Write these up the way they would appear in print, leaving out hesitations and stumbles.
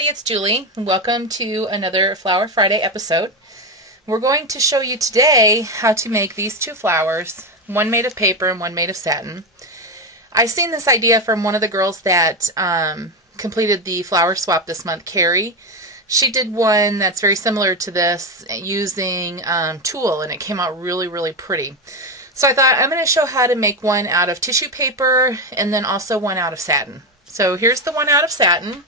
everybody, it's Julie. Welcome to another Flower Friday episode. We're going to show you today how to make these two flowers, one made of paper and one made of satin. I seen this idea from one of the girls that completed the flower swap this month, Carrie. She did one that's very similar to this using tulle, and it came out really, really pretty. So I thought I'm going to show how to make one out of tissue paper and then also one out of satin. So here's the one out of satin.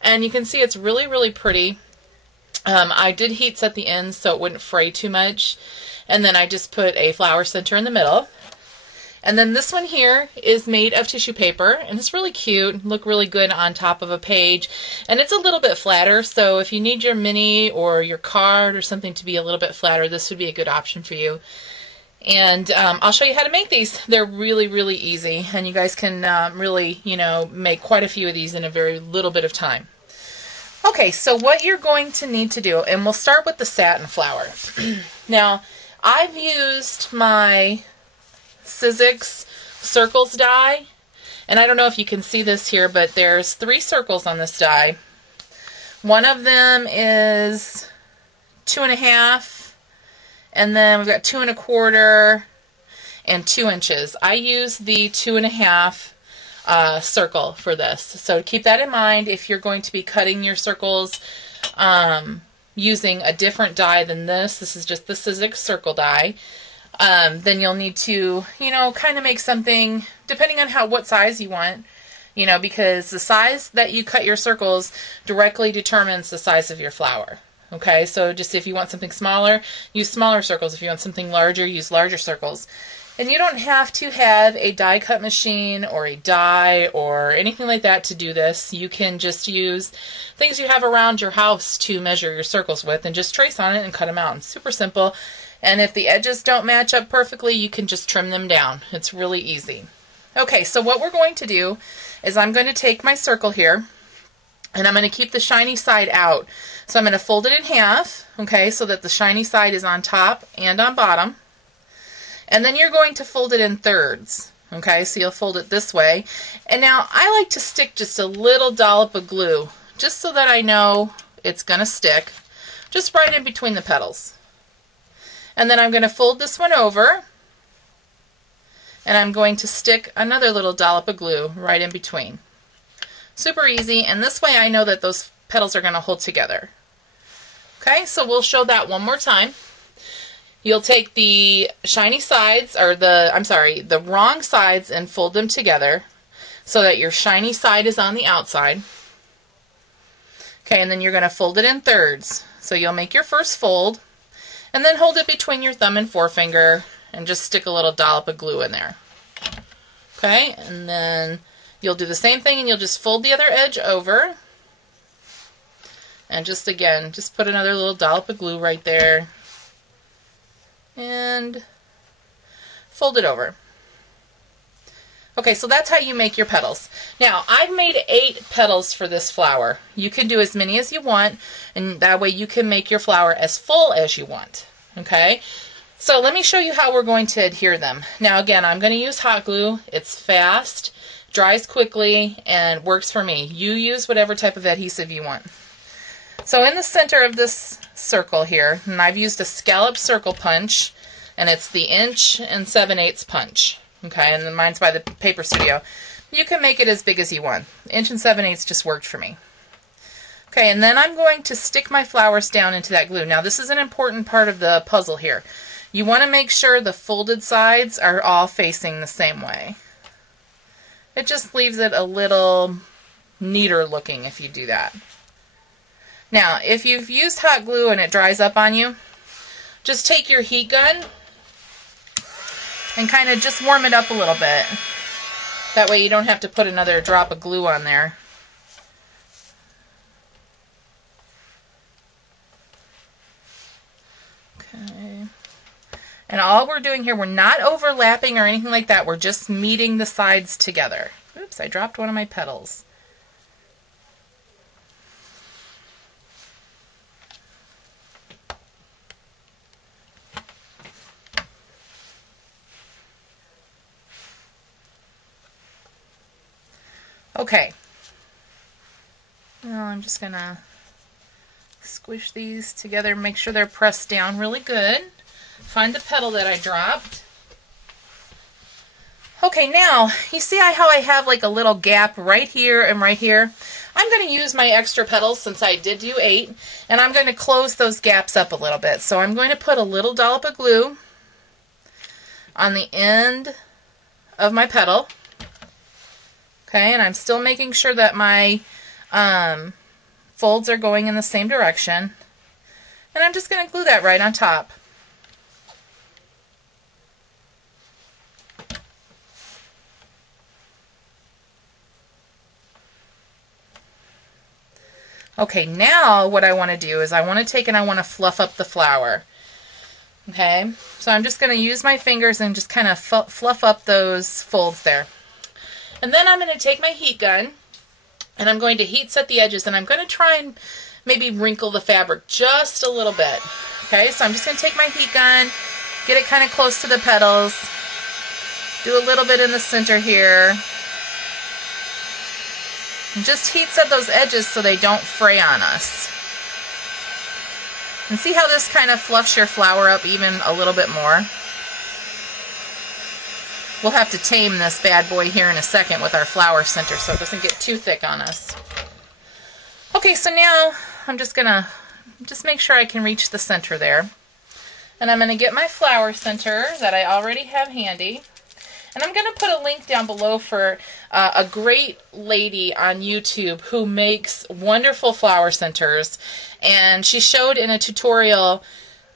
And you can see it's really, really pretty. I did heat set the ends so it wouldn't fray too much. And then I just put a flower center in the middle. And then this one here is made of tissue paper. And it's really cute. Look really good on top of a page. And it's a little bit flatter. So if you need your mini or your card or something to be a little bit flatter, this would be a good option for you. And I'll show you how to make these. They're really, really easy, and you guys can really, make quite a few of these in a very little bit of time. Okay, so what you're going to need to do, and we'll start with the satin flower. Now, I've used my Sizzix circles die, and I don't know if you can see this here, but there's 3 circles on this die. One of them is 2.5. And then we've got 2 1/4 and 2 inches. I use the 2.5 circle for this. So keep that in mind if you're going to be cutting your circles using a different die than this. This is just the Sizzix circle die. Then you'll need to, kind of make something depending on what size you want. Because the size that you cut your circles directly determines the size of your flower. Okay, so just if you want something smaller, use smaller circles. If you want something larger, use larger circles. And you don't have to have a die cut machine or a die or anything like that to do this. You can just use things you have around your house to measure your circles with and just trace on it and cut them out. It's super simple. And if the edges don't match up perfectly, you can just trim them down. It's really easy. Okay, so what we're going to do is I'm going to take my circle here, and I'm going to keep the shiny side out. So I'm going to fold it in half, okay, so that the shiny side is on top and on bottom. And then you're going to fold it in thirds, okay, so you'll fold it this way. And now I like to stick just a little dollop of glue, just so that I know it's going to stick, just right in between the petals. And then I'm going to fold this one over, and I'm going to stick another little dollop of glue right in between. Super easy, and this way I know that those petals are going to hold together. Okay, so we'll show that one more time. You'll take the shiny sides, or the wrong sides, and fold them together so that your shiny side is on the outside. Okay, and then you're going to fold it in thirds. So you'll make your first fold, and then hold it between your thumb and forefinger, and just stick a little dollop of glue in there. Okay, and then you'll do the same thing, and you'll just fold the other edge over. And just put another little dollop of glue right there. And fold it over. Okay, so that's how you make your petals. Now, I've made 8 petals for this flower. You can do as many as you want, and that way you can make your flower as full as you want. Okay? So let me show you how we're going to adhere them. Now, again, I'm going to use hot glue. It's fast, dries quickly, and works for me. You use whatever type of adhesive you want. So in the center of this circle here, and I've used a scallop circle punch, and it's the 1 7/8" punch. Okay, and then mine's by the Paper Studio. You can make it as big as you want. 1 7/8" just worked for me. Okay, and then I'm going to stick my flowers down into that glue. Now this is an important part of the puzzle here. You want to make sure the folded sides are all facing the same way. It just leaves it a little neater looking if you do that. Now, if you've used hot glue and it dries up on you, just take your heat gun and kind of just warm it up a little bit. That way you don't have to put another drop of glue on there. Okay. And all we're doing here, we're not overlapping or anything like that. We're just meeting the sides together. Oops, I dropped one of my petals. Okay, Now I'm just going to squish these together, make sure they're pressed down really good. Find the petal that I dropped. Okay, now, you see how I have like a little gap right here and right here? I'm going to use my extra petals since I did do 8, and I'm going to close those gaps up a little bit. So I'm going to put a little dollop of glue on the end of my petal. Okay, and I'm still making sure that my folds are going in the same direction. And I'm just going to glue that right on top. Okay, now what I want to do is I want to take and I want to fluff up the flower. Okay, so I'm just going to use my fingers and just kind of fluff up those folds there. And then I'm going to take my heat gun and I'm going to heat set the edges, and I'm going to try and maybe wrinkle the fabric just a little bit. Okay, so I'm just going to take my heat gun, get it kind of close to the petals, do a little bit in the center here, and just heat set those edges so they don't fray on us. And see how this kind of fluffs your flower up even a little bit more? We'll have to tame this bad boy here in a second with our flower center so it doesn't get too thick on us. Okay, so now I'm just going to make sure I can reach the center there. And I'm going to get my flower center that I already have handy. And I'm going to put a link down below for a great lady on YouTube who makes wonderful flower centers. And she showed in a tutorial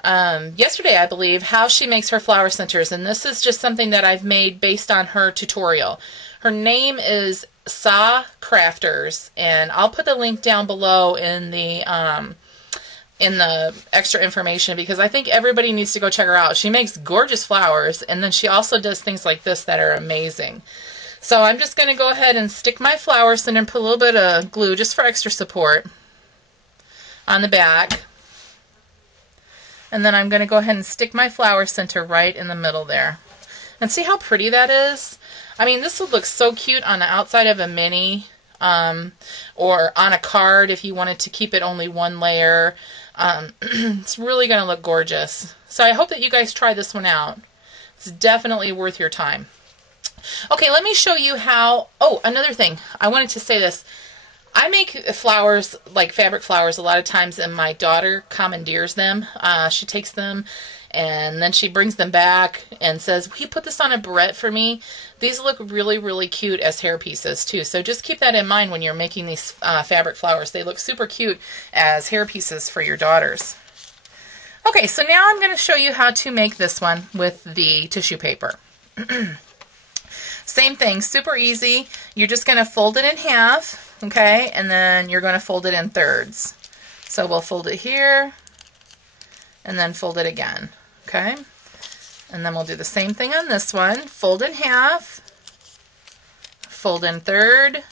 yesterday, I believe, how she makes her flower centers. And this is just something that I've made based on her tutorial. Her name is Saw Crafters, and I'll put the link down below in the extra information because I think everybody needs to go check her out. She makes gorgeous flowers, and then she also does things like this that are amazing. So I'm just going to go ahead and stick my flower center and put a little bit of glue just for extra support on the back. And then I'm going to go ahead and stick my flower center right in the middle there. And see how pretty that is? I mean, this would look so cute on the outside of a mini or on a card if you wanted to keep it only one layer. It's really going to look gorgeous. So I hope that you guys try this one out. It's definitely worth your time. Okay, let me show you how... Oh, another thing. I wanted to say this. I make flowers, like fabric flowers, a lot of times, and my daughter commandeers them. She takes them and then she brings them back and says, "Will you put this on a barrette for me?" These look really, really cute as hair pieces too. So just keep that in mind when you're making these fabric flowers. They look super cute as hair pieces for your daughters. Okay, so now I'm going to show you how to make this one with the tissue paper. Same thing, super easy. You're just going to fold it in half, okay, and then you're going to fold it in thirds. So we'll fold it here and then fold it again, okay? And then we'll do the same thing on this one. Fold in half, fold in third,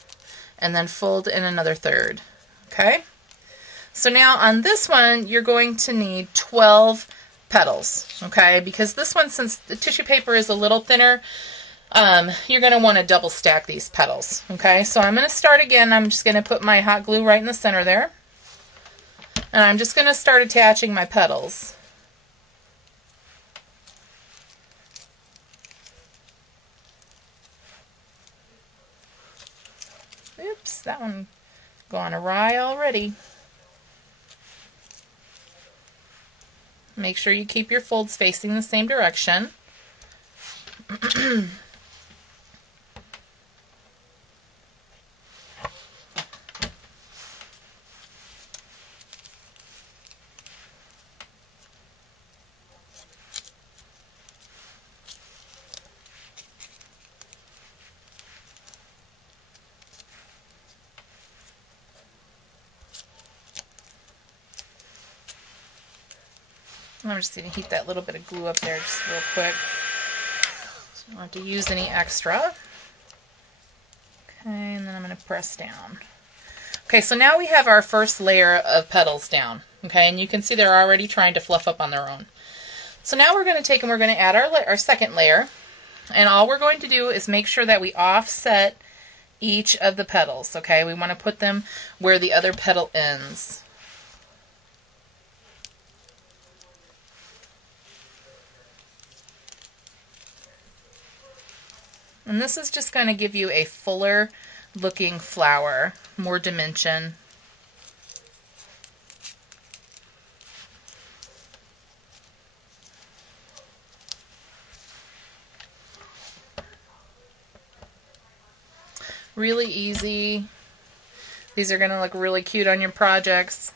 and then fold in another third, okay? So now on this one, you're going to need 12 petals, okay? Because this one, since the tissue paper is a little thinner, you're going to want to double stack these petals, okay? So I'm going to start again. I'm just going to put my hot glue right in the center there. And I'm just going to start attaching my petals. Oops, that one gone awry already. Make sure you keep your folds facing the same direction. I'm just going to heat that little bit of glue up there just real quick. So you don't have to use any extra. Okay, and then I'm going to press down. Okay, so now we have our first layer of petals down. Okay, and you can see they're already trying to fluff up on their own. So now we're going to take and we're going to add our second layer. And all we're going to do is make sure that we offset each of the petals, okay? We want to put them where the other petal ends. And this is just going to give you a fuller looking flower, more dimension. Really easy. These are going to look really cute on your projects.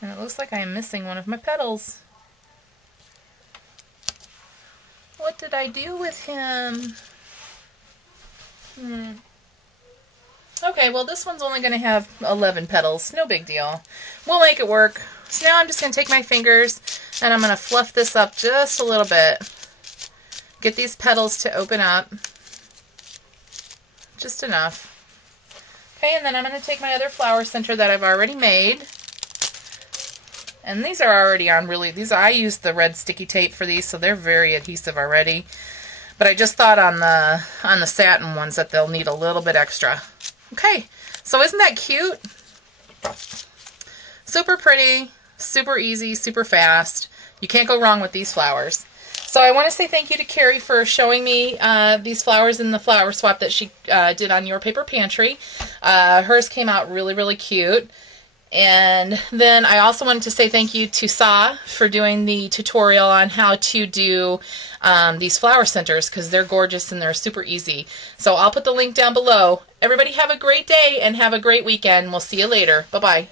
And it looks like I am missing one of my petals. What did I do with him? Okay, well this one's only going to have 11 petals. No big deal. We'll make it work. So now I'm just going to take my fingers and I'm going to fluff this up just a little bit. Get these petals to open up. Just enough. Okay, and then I'm going to take my other flower center that I've already made. And these are already on I used the red sticky tape for these, so they're very adhesive already. But I just thought on the satin ones that they'll need a little bit extra. Okay, so isn't that cute? Super pretty, super easy, super fast. You can't go wrong with these flowers. So I want to say thank you to Carrie for showing me these flowers in the flower swap that she did on Your Paper Pantry. Hers came out really, really cute. And then I also wanted to say thank you to Sa for doing the tutorial on how to do these flower centers, because they're gorgeous and they're super easy. So I'll put the link down below. Everybody have a great day and have a great weekend. We'll see you later. Bye-bye.